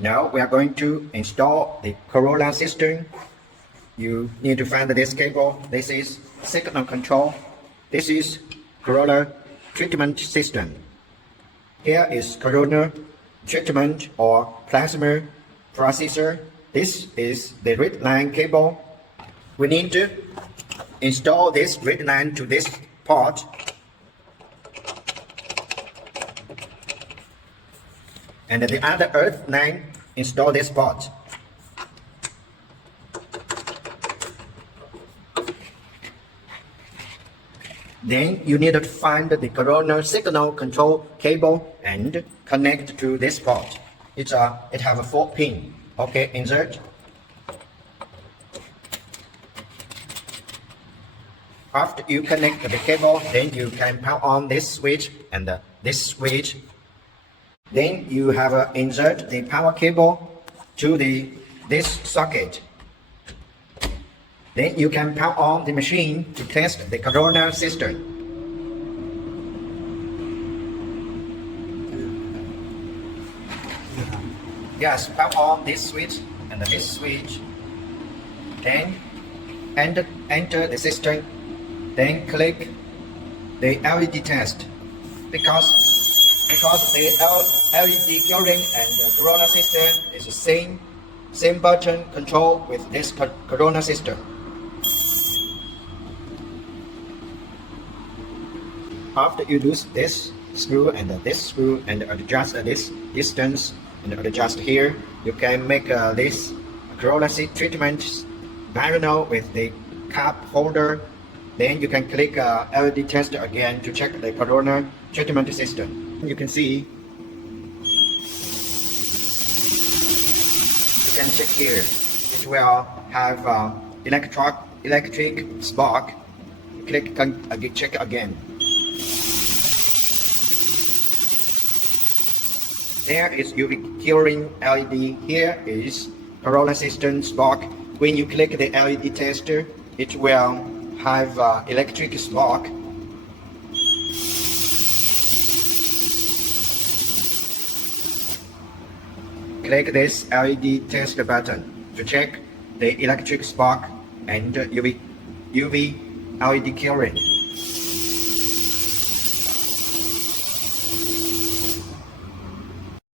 Now we are going to install the Corolla system. You need to find this cable. This is signal control. This is Corolla treatment system. Here is Corolla treatment or plasma processor. This is the red line cable. We need to install this red line to this port. And the other earth line install this port. Then you need to find the Corolla signal control cable and connect to this port. It have a 4 pin. Okay, insert. After you connect the cable, then you can power on this switch and this switch. Then you have insert the power cable to this socket. Then you can power on the machine to test the Corolla system. Yes, power on this switch and this switch. Then enter the system. Then click the LED test because the LED curing and the Corolla system is the same button control with this Corolla system. After you lose this screw and this screw and adjust this distance and adjust here, you can make this Corolla treatment diagonal with the cup holder. Then you can click LED test again to check the Corolla treatment system. You can see, you can check here. It will have electric spark. Click check again. There is UV curing LED. Here is Corolla system spark. When you click the LED tester, it will have electric spark. Click this LED test button to check the electric spark and UV LED curing.